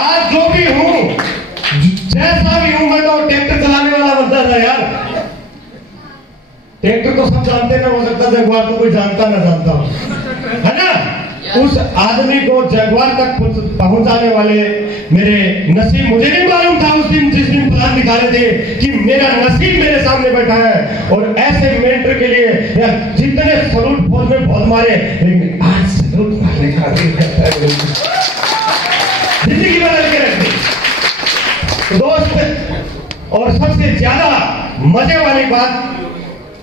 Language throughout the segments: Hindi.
आज जो भी हूं, जैसा भी हूं, मैं तो ट्रैक्टर चलाने वाला बंदा था यार। ट्रैक्टर तो सब जानते ना, हो सकता जगवार तो कोई जानता ना जानता है ना। उस आदमी को जगवार तक पहुंचाने वाले मेरे नसीब, मुझे नहीं मालूम था उस दिन जिस दिन प्लान दिखा रहे थे कि मेरा नसीब मेरे सामने बैठा है। और ऐसे मेंटर के लिए यार जितने सलूट फौज में बहुत मारे, लेकिन आज सलूट मारने का जिंदगी बदल के रख दी दोस्त। और सबसे ज्यादा मजे वाली बात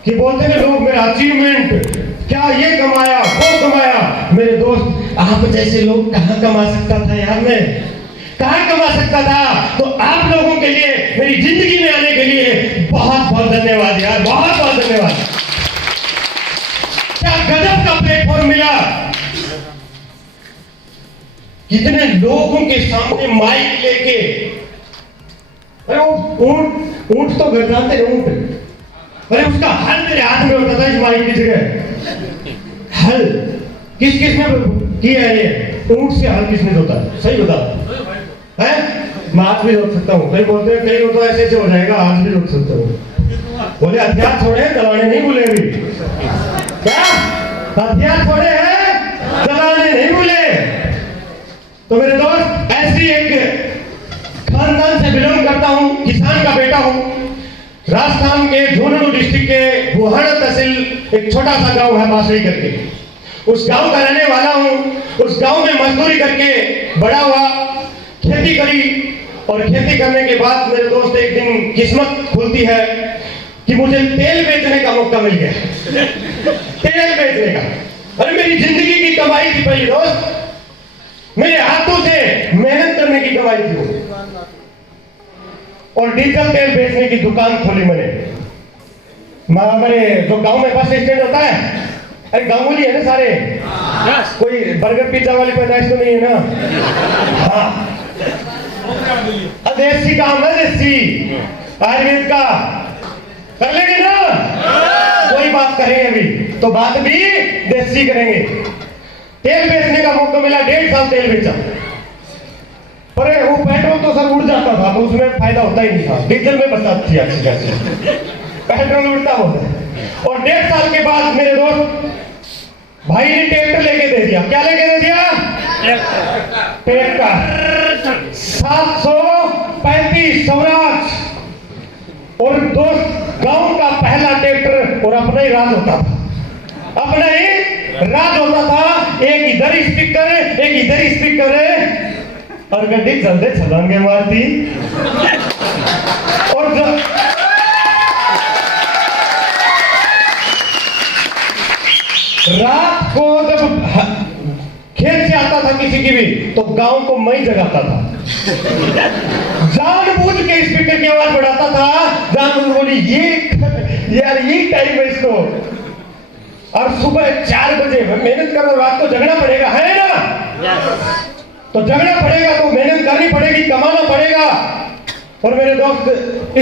कि बोलते हैं लोग मेरा अचीवमेंट क्या, ये कमाया वो कमाया। मेरे दोस्त, आप जैसे लोग कहां कमा सकता था यार, मैं कहां कमा सकता था। तो आप लोगों के लिए, मेरी जिंदगी में आने के लिए बहुत बहुत धन्यवाद यार, बहुत बहुत धन्यवाद। क्या गजब का प्लेटफॉर्म मिला, कितने लोगों के सामने माइक लेके। अरे वो ऊंट तो घर जाते हैं, ऊंट, अरे उसका हल मेरे हाथ में होता था इस माइक की जगह। हल किस किस ने किया है ये? ऊंट से हल किसने जोता है? सही बता है? मैं हाथ भी जोत सकता हूँ। कई बोलते हैं कई तो ऐसे हो जाएगा, हाथ भी जोत सकता हूँ। बोले हथियार छोड़े, चलाने नहीं भूले अभी। क्या हथियार छोड़े हैं, चलाने नहीं भूले। तो मेरे दोस्त, ऐसी एक खानदान से बिलोंग करता हूँ, किसान का बेटा हूँ। राजस्थान के झुंझुनू डिस्ट्रिक्ट के बुहाड़ तहसील एक छोटा सा गांव है बासड़ी करके, उस गांव का रहने वाला हूं। उस गांव में मजदूरी करके बड़ा हुआ, खेती करी। और खेती करने के बाद मेरे दोस्त एक दिन किस्मत खुलती है कि मुझे तेल बेचने का मौका मिल गया। तेल बेचने का, अरे मेरी जिंदगी की कमाई थी पहली दोस्त, मेरे हाथों से मेहनत करने की कमाई थी। और डीजल तेल बेचने की दुकान खोली मैंने। हमारे जो गांव में बस स्टैंड होता है, अरे गांगुली है ना सारे, कोई बर्गर पिज्जा वाली पैदाइश तो नहीं है ना। हाँ, देसी काम है, देसी आयुर्वेद का कर लेंगे ना। कोई बात करेंगे अभी तो बात भी देसी करेंगे। तेल बेचने का मौका मिला, 1.5 साल तेल बेचा। पर वो पेट्रोल तो सर उड़ जाता था, तो उसमें फायदा होता ही नहीं था। डीजल में बचत थी अच्छी खासी, पेट्रोल उड़ता बहुत है। और 1.5 साल के बाद मेरे दोस्त भाई ने ट्रैक्टर लेके दे दिया। क्या लेके दे दिया? ट्रैक्टर 735 स्वराज। और दोस्त, गांव का पहला ट्रैक्टर, और अपना ही राज होता था, अपना ही राज होता था। एक इधर स्पीकर, एक इधर स्पीकर, और गड्डी चलते छलांगे मारती। और रात को जब खेत से आता था किसी की भी, तो गांव को मैं जगाता था। जानबूझ के स्पीकर की आवाज बढ़ाता था, जानबूझ बोली ये यार ये टाइम है इसको। और सुबह 4 बजे मेहनत करना, रात को जगना पड़ेगा, है ना? तो जगना पड़ेगा, तो मेहनत करनी पड़ेगी, कमाना पड़ेगा। और मेरे दोस्त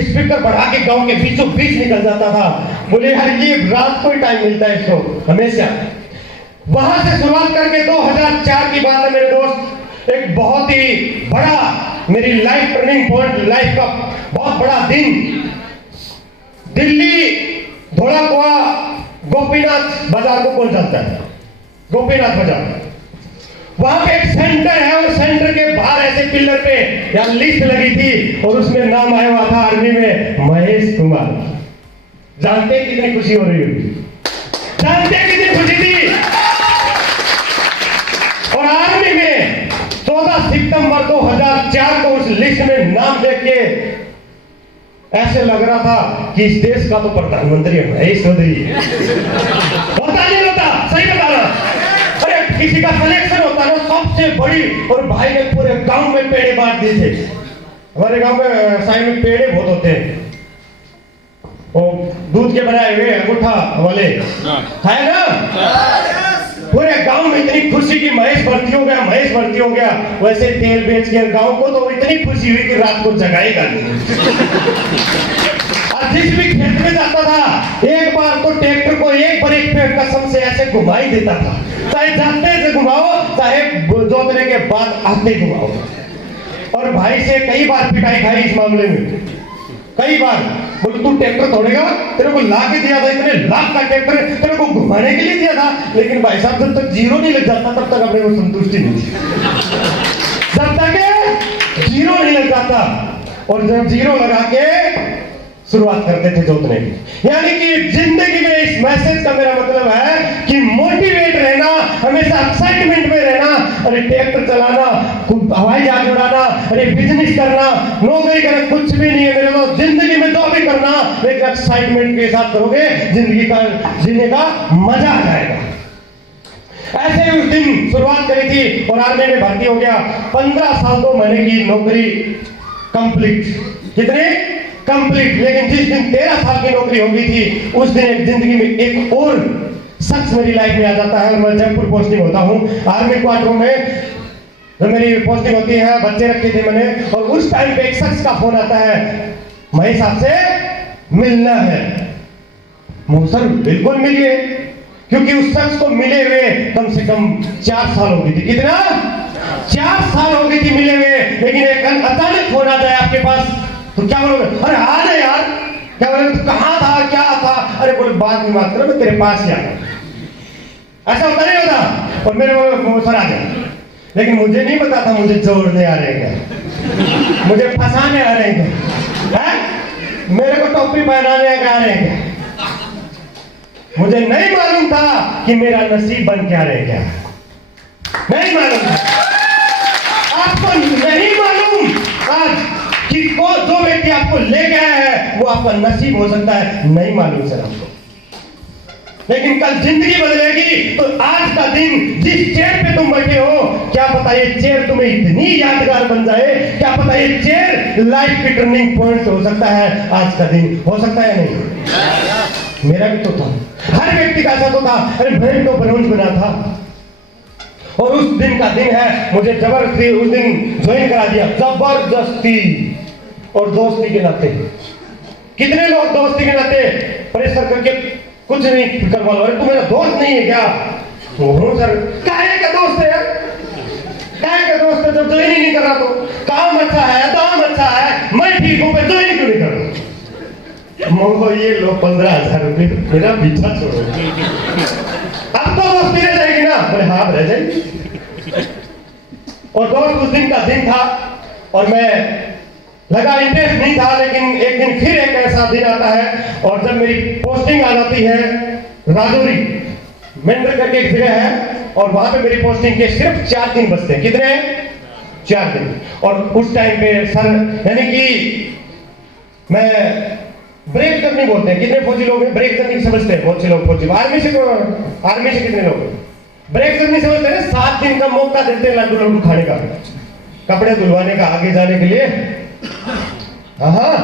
स्पीकर बढ़ा के गांव के बीचों बीच निकल जाता था। बोले यार ये रात को ही टाइम मिलता है इसको हमेशा। वहां से शुरुआत करके 2004 की बात है मेरे दोस्त। एक बहुत ही बड़ा मेरी लाइफ टर्निंग पॉइंट, लाइफ का बहुत बड़ा दिन। दिल्ली धोलाकुआ गोपीनाथ बाजार को कौन जानता है? गोपीनाथ बाजार, वहां पे एक सेंटर है, और सेंटर के बाहर ऐसे पिलर पे यार लिस्ट लगी थी, और उसमें नाम आया हुआ था आर्मी में महेश कुमार। जानते कितनी खुशी हो रही होगी? जानते कितनी खुशी थी? और आर्मी में 14 सितंबर 2004 को उस लिस्ट में नाम देख के ऐसे लग रहा था कि इस देश का तो प्रधानमंत्री है महेश चौधरी। होता नहीं होता, सही बता रहा। अरे किसी का सिलेक्शन होता है सबसे बड़ी, और भाई ने पूरे गांव में पेड़े बांट दिए थे। हमारे गांव में साइड में पेड़े बहुत होते हैं, वो दूध के बनाए हुए अंगूठा वाले, है ना? पूरे गांव में इतनी खुशी की महेश भर्ती हो गया, महेश भर्ती हो गया। वैसे तेल बेच के गांव को तो इतनी खुशी हुई कि रात को जगाएगा नहीं। और जिस भी खेत में जाता था, एक बार तो ट्रैक्टर को एक ब्रेक पे कसम से ऐसे घुमा ही देता था, चाहे जाते से घुमाओ, चाहे जोतने के बाद आते घुमाओ। और भाई से कई बार पिटाई खाई इस मामले में, कई बार। बोले तू ट्रैक्टर तोड़ेगा, तेरे को ला के दिया था, इतने लाख का ट्रैक्टर तेरे को घुमाने के लिए दिया था, लेकिन भाई साहब जब तक जीरो नहीं लग जाता तब तक अपने को संतुष्टि नहीं थी। जब तक जीरो नहीं लग जाता, और जब जीरो लगा के शुरुआत करते थे जोतने की। यानी कि जिंदगी में इस मैसेज का मेरा मतलब है कि मोटिवेट रहना, हमेशा एक्साइटमेंट में रहना। अरे ट्रैक्टर चलाना, हवाई जहाज उड़ाना, अरे बिजनेस करना, नौकरी करना, कुछ भी नहीं है मेरे दोस्त। जिंदगी में जो भी करना लेकिन एक्साइटमेंट के साथ करोगे, जिंदगी का जीने का मजा आ जाएगा। ऐसे ही उस दिन शुरुआत करी थी और आर्मी में भर्ती हो गया। 15 साल 2 महीने की नौकरी कंप्लीट। कितने कंप्लीट। लेकिन जिस दिन 13 साल की नौकरी हो गई थी, उस दिन एक जिंदगी में एक और शख्स मेरी लाइफ में आ जाता है। और मैं जयपुर पोस्टिंग होता हूँ, आर्मी क्वार्टर में जब मेरी पोस्टिंग होती है, बच्चे रखे थे मैंने, और उस टाइम पे एक शख्स का फोन आता है, महेश आपसे मिलना है। सर बिल्कुल मिलिए, क्योंकि उस शख्स को मिले हुए कम से कम 4 साल हो गई थी। कितना? 4 साल हो गई थी मिले हुए। लेकिन एक अचानक फोन आ जाए आपके पास तो क्या बोलोगे? अरे आ ना यार, क्या बोले? तू कहाँ था, क्या था? अरे बोले बात नहीं बात करो, मैं तेरे पास ही आ रहा। ऐसा होता नहीं होता? और मेरे सर आ जाए, लेकिन मुझे नहीं पता था मुझे जोड़ने आ रहे हैं क्या, मुझे फंसाने आ रहे हैं क्या, मेरे को टोपी पहनाने आ रहे हैं क्या। मुझे नहीं मालूम था कि मेरा नसीब बन क्या रहे क्या, नहीं मालूम था। आपको नहीं मालूम आज कि जो व्यक्ति आपको ले गया है वो आपका नसीब हो सकता है, नहीं मालूम सर आपको। लेकिन कल जिंदगी बदलेगी। तो आज का दिन जिस चेयर पे तुम बैठे हो, क्या पता ये चेयर तुम्हें इतनी यादगार बन जाए, क्या पता ये चेयर लाइफ की टर्निंग पॉइंट हो सकता है। आज का दिन हो सकता है नहीं? मेरा भी तो था, हर व्यक्ति का ऐसा तो था। अरे मैं तो ब्रोंज बना था, और उस दिन का दिन है, मुझे जबरदस्ती उस दिन ज्वाइन करा दिया, जबरदस्ती और दोस्ती के नाते। कितने लोग दोस्ती के नाते प्रेशर करके कुछ नहीं करवा लो। अरे तू मेरा दोस्त नहीं है क्या? सर काहे का दोस्त है यार, काहे का दोस्त है जब ज्वाइन ही नहीं कर रहा? तो काम अच्छा है, दाम अच्छा है, मैं ठीक हूँ, मैं ज्वाइन क्यों नहीं कर रहा? मोको ये लो 15,000 रुपये, मेरा पीछा छोड़ो। अब तो दोस्ती रह जाएगी ना? बोले हाँ रह जाएगी। और दोस्त उस दिन का दिन था, और मैं लगा इंटरेस्ट नहीं था, लेकिन एक दिन फिर एक ऐसा दिन आता है, और जब मेरी पोस्टिंग आ जाती है राजौरी मेंढर करके एक जगह है, और वहां पे मेरी पोस्टिंग के सिर्फ 4 दिन बचते हैं। कितने? 4 दिन। और उस टाइम पे सर, यानी कि मैं ब्रेक करनी बोलते हैं। कितने फौजी लोग हैं ब्रेक करनी समझते हैं? बहुत से लोग फौजी। आर्मी से कितने लोग ब्रेक करनी समझते हैं? 7 दिन का मौका देते हैं लड्डू लड्डू खाने का, कपड़े धुलवाने का, आगे जाने के लिए। हाँ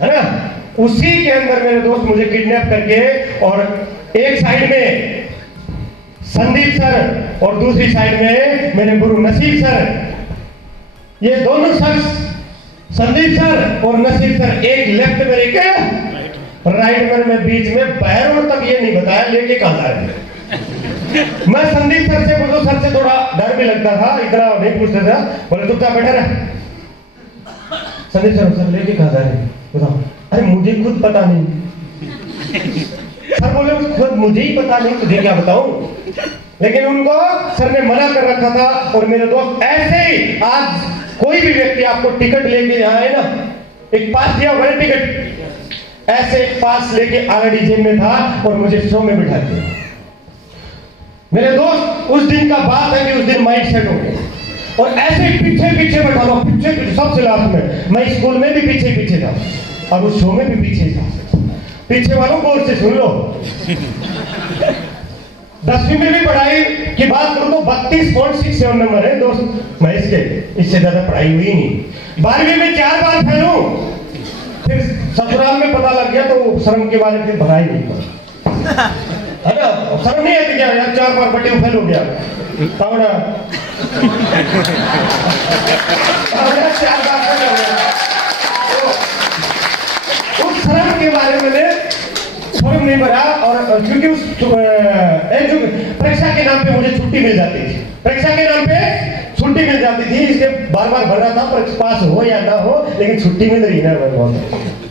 है ना? उसी के अंदर मेरे दोस्त मुझे किडनैप करके, और एक साइड में संदीप सर और दूसरी साइड में मेरे गुरु नसीब सर, ये दोनों शख्स, संदीप सर और नसीब सर, एक लेफ्ट में लेके राइट में, मैं बीच में पैरों तक ये नहीं बताया लेके कहां जा रहे। मैं संदीप सर से बोलो, सर से थोड़ा डर भी लगता था, इतना नहीं पूछते था। बोले चुपचाप बैठा रहे। संदीप सर लेके कहां जा रहे बताओ? अरे मुझे खुद पता नहीं। सर बोले खुद मुझे ही पता नहीं, तुझे क्या बताऊं? लेकिन उनको सर ने मना कर रखा था। और मेरे दोस्त ऐसे ही, आज कोई भी व्यक्ति आपको टिकट लेके यहाँ है ना, एक पास दिया हुआ टिकट, ऐसे एक पास लेके ऑलरेडी जेब में था और मुझे शो में बिठा दिया। मेरे दोस्त उस दिन का बात है कि उस दिन माइंड सेट हो गया, और ऐसे पीछे पीछे बैठा हुआ, पीछे पीछे सबसे लास्ट में। मैं स्कूल में भी पीछे पीछे था, और उस शो में भी पीछे था। पीछे वालों को से सुन लो। 10वीं में भी पढ़ाई की बात करूं तो 32.67 नंबर है दोस्त महेश के, इससे ज्यादा पढ़ाई हुई नहीं। 12वीं में 4 बार फेल हूं, फिर ससुराल में पता लग गया तो शर्म के बारे में भराई नहीं पड़ा, है ना? शर्म नहीं आती क्या यार, 4 बार बटे फेल हो गया, तावड़ा 4 बार फेल हो गया। उस शर्म के बारे में फॉर्म नहीं भरा, और क्योंकि उस परीक्षा के नाम पे मुझे छुट्टी मिल जाती थी, परीक्षा के नाम पे छुट्टी मिल जाती थी, इसके बार बार भर रहा था पर पास हो या ना हो, लेकिन छुट्टी मिल रही है बहुत।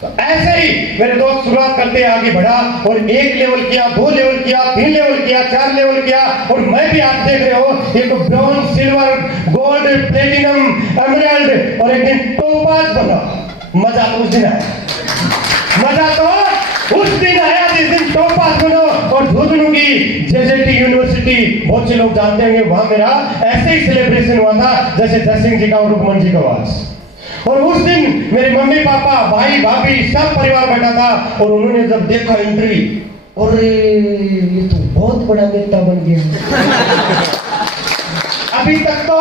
तो ऐसे ही मेरे दोस्त शुरुआत करते आगे बढ़ा और 1 लेवल किया, 2 लेवल किया, 3 लेवल किया, 4 लेवल किया, और मैं भी आप देख रहे हो एक bronze, silver, gold, platinum, emerald और एक दिन टोपाज बना। मजा तो उस दिन आया, मजा तो उस दिन आया जिस दिन टोपाज बनो। और झुंझुनू की जेजेटी यूनिवर्सिटी, बहुत से लोग जानते होंगे, वहां मेरा ऐसे ही सेलिब्रेशन हुआ था जैसे जय सिंह जी का और रुकमन जी का वास। और उस दिन मेरे मम्मी पापा, भाई भाभी, सब परिवार बैठा था, और उन्होंने जब देखा इंटरव्यू, और ये तो बहुत बड़ा नेता बन गया। अभी तक तो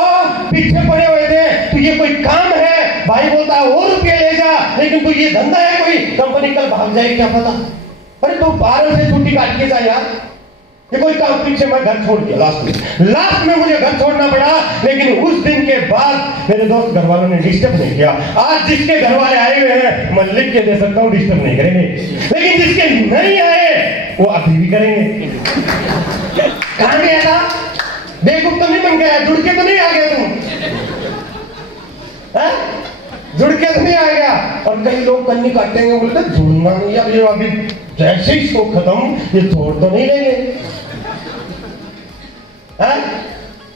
पीछे पड़े हुए थे, तो ये कोई काम है, भाई बोलता है और रुपये ले जा, लेकिन तो ये धंधा है कोई, कंपनी कल भाग जाए क्या पता। अरे तो 12 से छुट्टी काट के जा यार, ये कोई काम। पीछे मैं घर छोड़ दिया, लास्ट में मुझे घर छोड़ना पड़ा। लेकिन उस दिन के बाद मेरे दोस्त घर वालों ने डिस्टर्ब नहीं किया। आज जिसके घर वाले आए हुए हैं मैं लिख के दे सकता हूँ, डिस्टर्ब नहीं करेंगे, लेकिन जिसके नहीं आए वो अभी भी करेंगे। कहां गया था? बेवकूफ तो नहीं बन गया, जुड़ के तो नहीं आ गया तुम, जुड़ के तो नहीं आ गया। और कई लोग कन्नी काटेंगे, बोलते जुड़ना नहीं यार, ये अभी जैसे ही इसको खत्म, ये तोड़ तो नहीं लेंगे।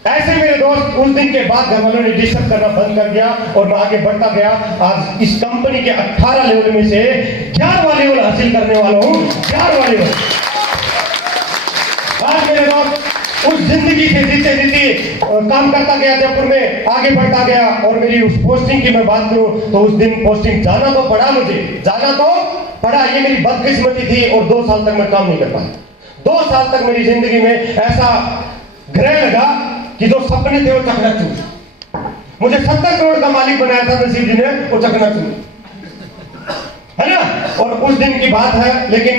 ऐसे मेरे दोस्त उस दिन के बाद घर वालों ने डिस्टर्ब करना बंद कर दिया और मैं आगे बढ़ता गया। आज इस कंपनी के 18 लेवल में से 11वां लेवल हासिल करने वाला हूं, 11वां लेवल। आज मेरे दोस्त उस जिंदगी से जीते जीते काम करता गया, जयपुर में आगे बढ़ता गया। और मेरी उस पोस्टिंग की मैं बात करूं तो उस दिन पोस्टिंग जाना तो पड़ा, मुझे जाना तो पड़ा, ये मेरी बदकिस्मती थी। और 2 साल तक मैं काम नहीं कर पाया। 2 साल तक मेरी जिंदगी में ऐसा ग्रह लगा कि जो सपने थे वो चकनाचूर। मुझे 70 करोड़ का मालिक बनाया था नसीब जी ने, वो चकनाचूर, है ना। और उस दिन की बात है, लेकिन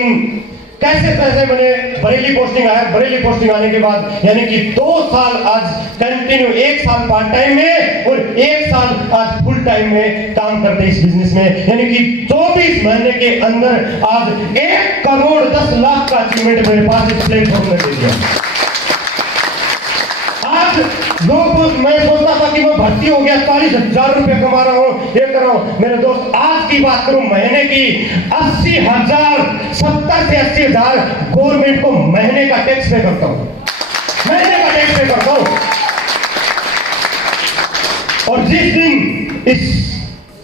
कैसे कैसे मैंने बरेली पोस्टिंग आया। बरेली पोस्टिंग आने के बाद यानी कि 2 साल आज कंटिन्यू, 1 साल पार्ट टाइम में और 1 साल आज फुल टाइम में काम करते इस बिजनेस में। यानी कि 24 महीने के अंदर आज 1 करोड़ 10 लाख का अचीवमेंट मेरे पास इस प्लेटफॉर्म में दे दिया। आज लोग, मैं सोचता था कि मैं भर्ती हो गया, 40,000 रुपए कमा रहा हूं, ये कर रहा हूं। मेरे दोस्त आज की बात करूं, महीने की 80,000, 70 से 80,000 गवर्नमेंट को महीने का टैक्स पे करता हूं, महीने का टैक्स पे करता हूं। और जिस दिन इस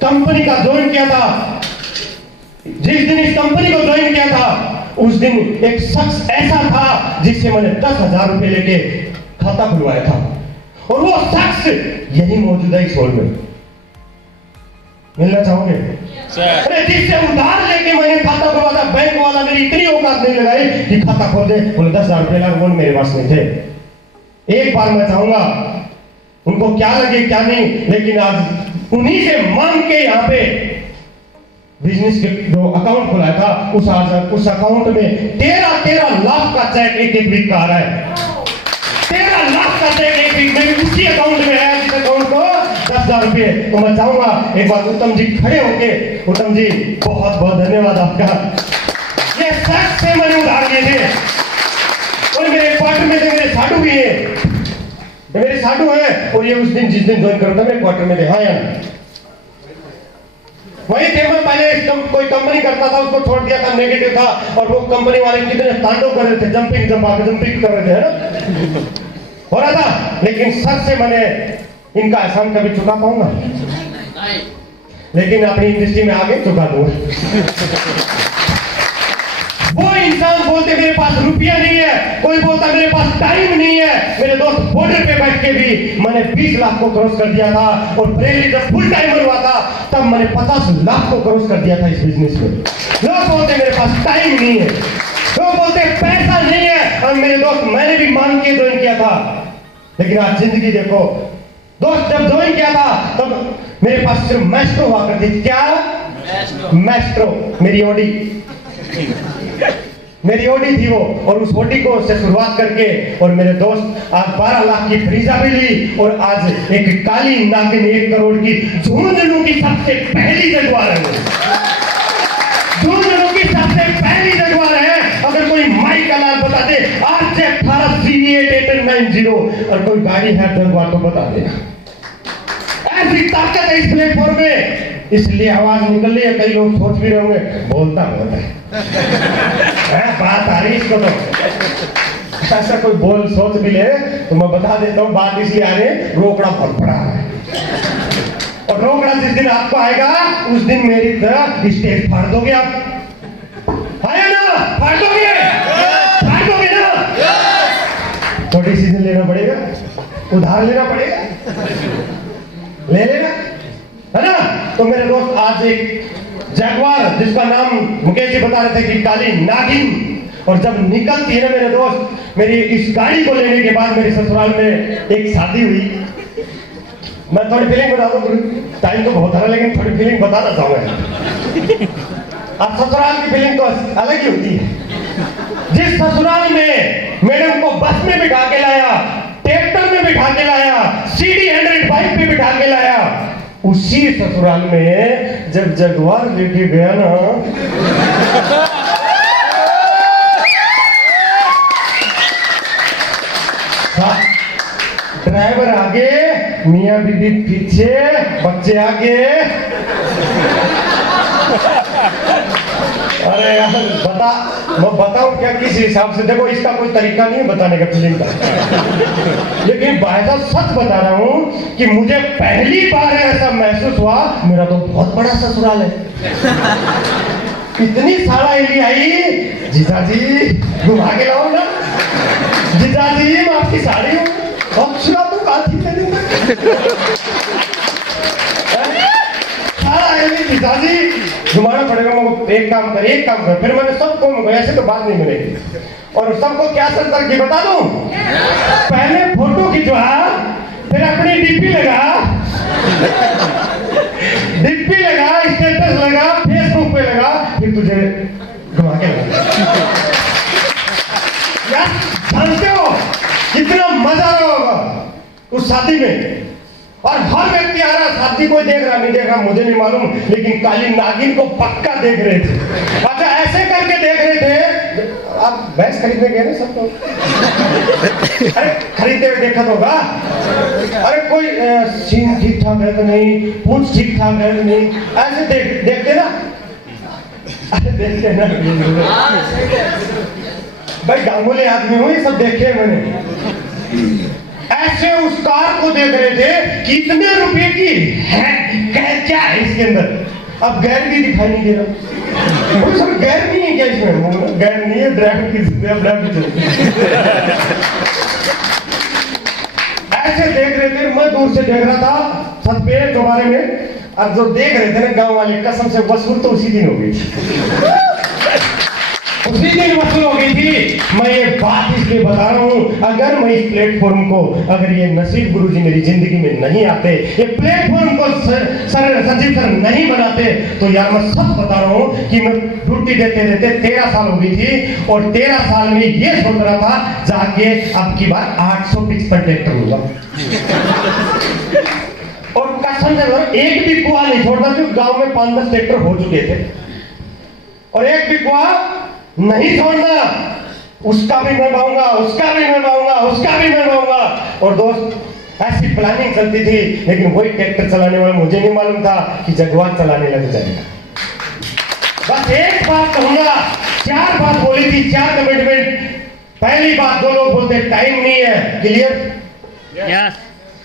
कंपनी का ज्वाइन किया था, जिस दिन इस कंपनी को ज्वाइन किया था, उस दिन एक शख्स ऐसा था जिससे मैंने 10,000 रुपए लेके खाता खुलवाया था। और वो शख्स यही मौजूद है इस हॉल में। मिलना चाहोगे? अरे जिससे उधार लेके मैंने खाता खुलवाया, बैंक वाला मेरी इतनी औकात नहीं लगाई कि खाता खोल दे, बोले 10,000 रुपए लगा, वो मेरे पास नहीं थे। एक बार मैं चाहूंगा, उनको क्या लगे क्या नहीं, लेकिन आज उन्हीं से मांग के यहाँ पे बिजनेस के जो अकाउंट खुलाया था, उस अकाउंट में 13 लाख का चेक एक वीक का आ रहा है। 13 लाख का चेक एक वीक में उसी अकाउंट में है, जिस अकाउंट को 10,000 रुपए। तो मैं चाहूंगा एक बार उत्तम जी खड़े होके, उत्तम जी बहुत बहुत धन्यवाद आपका। ये शख्स से मैंने उधार लिए थे, और मेरे क्वार्टर में थे, मेरे साधु भी है, मेरे साधु है। और ये उस दिन जिस दिन ज्वाइन करता मेरे क्वार्टर में थे, हाँ यार वही थे। मैं पहले कोई कंपनी करता था, उसको छोड़ दिया था, नेगेटिव था, और वो कंपनी वाले कितने तांडव कर रहे थे, जंपिंग कर रहे थे, है ना, हो रहा था। लेकिन सच से मैंने इनका एहसान कभी चुका पाऊंगा, लेकिन अपनी इंडस्ट्री में आगे चुका दूंगा। वो इंसान बोलते मेरे पास रुपया नहीं है, कोई बोलता मेरे पास टाइम नहीं है। मेरे दोस्त बॉर्डर पे बैठ के भी मैंने 20 लाख को क्रॉस कर दिया था, और बरेली जब फुल टाइमर हुआ था तब मैंने 50 लाख को क्रॉस कर दिया था इस बिजनेस में। लोग बोलते मेरे पास टाइम नहीं है, लोग बोलते पैसा नहीं है, और मेरे दोस्त मैंने भी मांग के ज्वाइन किया था। लेकिन आज जिंदगी देखो दोस्त, जब ज्वाइन किया था तब मेरे पास सिर्फ मैस्ट्रो हुआ करती थी। क्या? मैस्ट्रो, मेरी ओडी थी वो। और उस ओडी को से शुरुआत करके, और मेरे दोस्त आज 12 लाख की फ्रीजा भी ली, और आज एक काली नागिन 1 करोड़ की झुंझुनू की सबसे पहली जगवार है। झुंझुनू की सबसे पहली जगवार है। अगर कोई माई का लाल बता दे, आज से 18 CA 8890 और कोई गाड़ी है जगवार तो बता देना। ऐसी ताकत है इस प्लेटफॉर्म में, इसलिए आवाज निकल रही है। कई लोग सोच भी रहे होंगे बोलता बहुत है बात आ रही इसको तो ऐसा कोई बोल सोच भी ले तो मैं बता देता हूँ बात इसलिए आ रही है, रोकड़ा बहुत बड़ा है और रोकड़ा जिस दिन आपको आएगा उस दिन मेरी तरह स्टेज फाड़ दोगे आप, आया ना? फाड़ दोगे ना? तो डिसीजन लेना पड़ेगा, उधार लेना पड़ेगा, ले लेना है ना? तो मेरे दोस्त आज एक जगुआर जिसका नाम मुकेश जी बता रहे थे कि काली नागिन, और जब निकलती है ना मेरे दोस्त, मेरी इस गाड़ी को लेने के बाद मेरे ससुराल में एक शादी हुई। मैं थोड़ी फीलिंग बता दूं, टाइम तो बहुत है लेकिन थोड़ी फीलिंग बताना चाहूंगा। अब ससुराल की फीलिंग तो अलग ही होती है। जिस ससुराल में मैडम को बस में बिठा के लाया, ट्रैक्टर में बिठा के लाया, CD 100 बाइक पे बिठा के लाया, उसी ससुराल में जब जगुआर लेके गया ना ड्राइवर आगे, मियां बीबी पीछे, बच्चे आगे। अरे यार मैं बताऊं क्या किस हिसाब से? देखो इसका कोई तरीका नहीं है बताने का फीलिंग का, लेकिन भाई साहब सच बता रहा हूं कि मुझे पहली बार ऐसा महसूस हुआ, मेरा तो बहुत बड़ा ससुराल है। इतनी सारा एली आई, जीजाजी घुमा के लाओ ना, जीजाजी मैं आपकी साड़ी हूँ, सारा एली जीजाजी घुमाना पड़ेगा। एक काम कर फिर मैंने सबको ऐसे तो बात नहीं मिलेगी, और सबको क्या तरकीब बता दूं? पहले फोटो खिंचवा, फिर अपनी डीपी लगा, स्टेटस लगा, फेसबुक पे लगा, फिर तुझे घुमा के लगा। यार जानते हो कितना मजा आ रहा होगा उस शादी में, और हर व्यक्ति आ रहा, शादी कोई देख रहा नहीं देख रहा मुझे नहीं मालूम, लेकिन काली नागिन को पक्का देख रहे थे। अच्छा ऐसे करके देख रहे थे, आप भैंस खरीदने गए ना सब लोग? अरे खरीदते हुए देखा तो होगा, अरे कोई सीन ठीक ठाक है तो नहीं, पूंछ ठीक ठाक है तो नहीं, ऐसे देखते ना, अरे देखते ना भाई, गांगुली आदमी हूँ, ये सब देखे मैंने। ऐसे उस कार को देख रहे थे, कितने रुपए की है, क्या है इसके अंदर? अब गैर भी दिखाई नहीं दे रहा, सर गैर नहीं है क्या इसमें? गैर नहीं है, ड्राइवर की ऐसे देख रहे थे, मैं दूर से देख रहा था छत पे चौबारे में, अब जो देख रहे थे ना गांव वाले, कसम से वसूल तो उसी दिन हो गई थी, उसी दिन वसूल हो गई थी। मैं ये बात इसलिए बता रहा हूँ, अगर मैं इस प्लेटफॉर्म को, अगर ये नसीब गुरुजी मेरी जिंदगी में नहीं आते, ये प्लेटफॉर्म को संजीव सर नहीं बनाते, तो यार मैं सच बता रहा हूँ कि मैं ड्यूटी देते 13 साल हो गई थी, और 13 साल में ये सोच रहा था जाके अब की बार 875 ट्रैक्टर होगा। और कसम से एक भी कुआ नहीं छोड़ता, क्योंकि गांव में 5-10 ट्रैक्टर हो चुके थे, और एक भी कुआ नहीं छोड़ना, उसका भी मैं पाऊंगा, उसका भी मैं पाऊंगा, उसका भी मैं पाऊंगा। और दोस्त ऐसी प्लानिंग चलती थी, लेकिन वही ट्रैक्टर चलाने वाला मुझे नहीं मालूम था कि जगुआर चलाने लग जाएगा। बस एक बात कहूंगा, 4 बात बोली थी, 4 कमिटमेंट। पहली बात, जो लोग बोलते टाइम नहीं है, क्लियर? यस।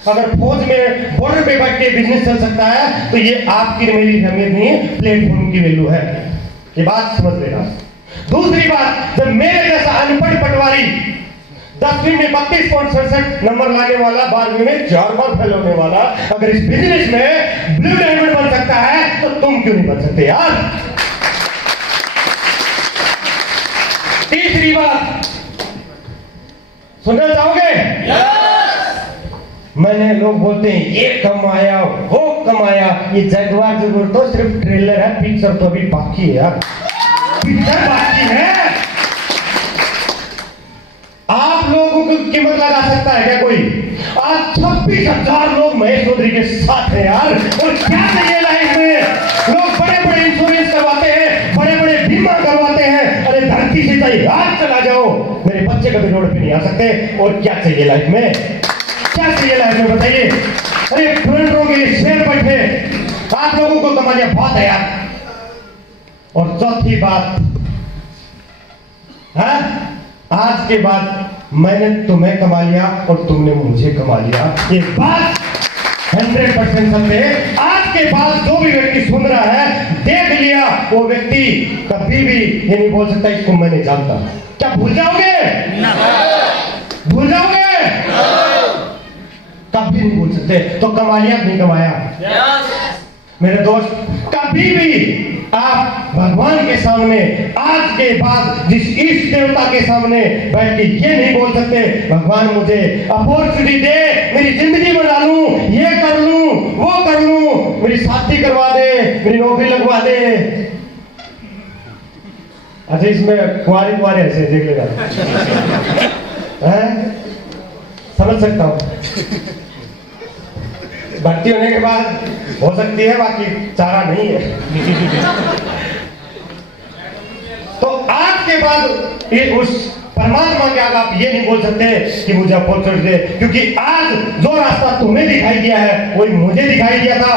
अगर फौज में बॉर्डर पे बैठ के बिजनेस चल सकता है, तो ये आपकी मेरी अहमियत नहीं है, प्लेटफॉर्म की वैल्यू है, ये बात समझ लेना। दूसरी बात, जब मेरे जैसा अनपढ़ पटवारी 10वीं में 32.67 नंबर लाने वाला, 12वीं में 4 बार फेल होने वाला, अगर इस बिजनेस में ब्लू डायमंड बन सकता है, तो तुम क्यों नहीं बन सकते यार? तीसरी बात सुनना चाहोगे? मैंने लोग बोलते हैं ये कमाया वो कमाया, ये जगुआर तो सिर्फ ट्रेलर है, पिक्चर तो अभी बाकी है यार, पिक्चर बाकी है। आप लोगों की कीमत लगा सकता है क्या कोई? आज 26,000 लोग महेश चौधरी के साथ हैं यार, और क्या चाहिए लाइफ में? लोग बड़े बड़े इंश्योरेंस करवाते हैं, बड़े बड़े बीमा करवाते हैं, अरे धरती से चाहिए आज चला जाओ, मेरे बच्चे से कभी रोड पे नहीं आ सकते। और क्या चाहिए लाइफ में, क्या चाहिए लाइफ में बताइए। अरे फ्रेंडों के शेर बैठे, आप लोगों को कमालिया बहुत है यार। और चौथी बात है, आज के बाद मैंने तुम्हें कमा लिया और तुमने मुझे कमा लिया, ये बात 100% सत्य है। आज के बाद जो भी व्यक्ति सुन रहा है, देख लिया, वो व्यक्ति कभी भी ये नहीं बोल सकता इसको मैं नहीं जानता। क्या भूल जाओगे? भूल जाओगे? कभी नहीं भूल सकते। तो कमा लिया नहीं कमाया? मेरे दोस्त, कभी भी आप भगवान के सामने आज के बाद जिस इष्ट देवता के सामने बैठ के ये नहीं बोल सकते भगवान मुझे अपॉर्चुनिटी दे, मेरी जिंदगी बना लूं, ये कर लूं, वो कर लूं, मेरी शादी करवा दे, मेरी नौकरी लगवा दे। अच्छा, इसमें कुंवारी कुंवारे ऐसे देख लेगा समझ सकता हूं। भर्ती होने के बाद हो सकती है, बाकी चारा नहीं है। तो आज के बाद ये उस परमात्मा के आगे आप ये नहीं बोल सकते कि मुझे अपॉर्चुनिटी दे, क्योंकि आज जो रास्ता तुम्हें दिखाई दिया है वही मुझे दिखाई दिया था।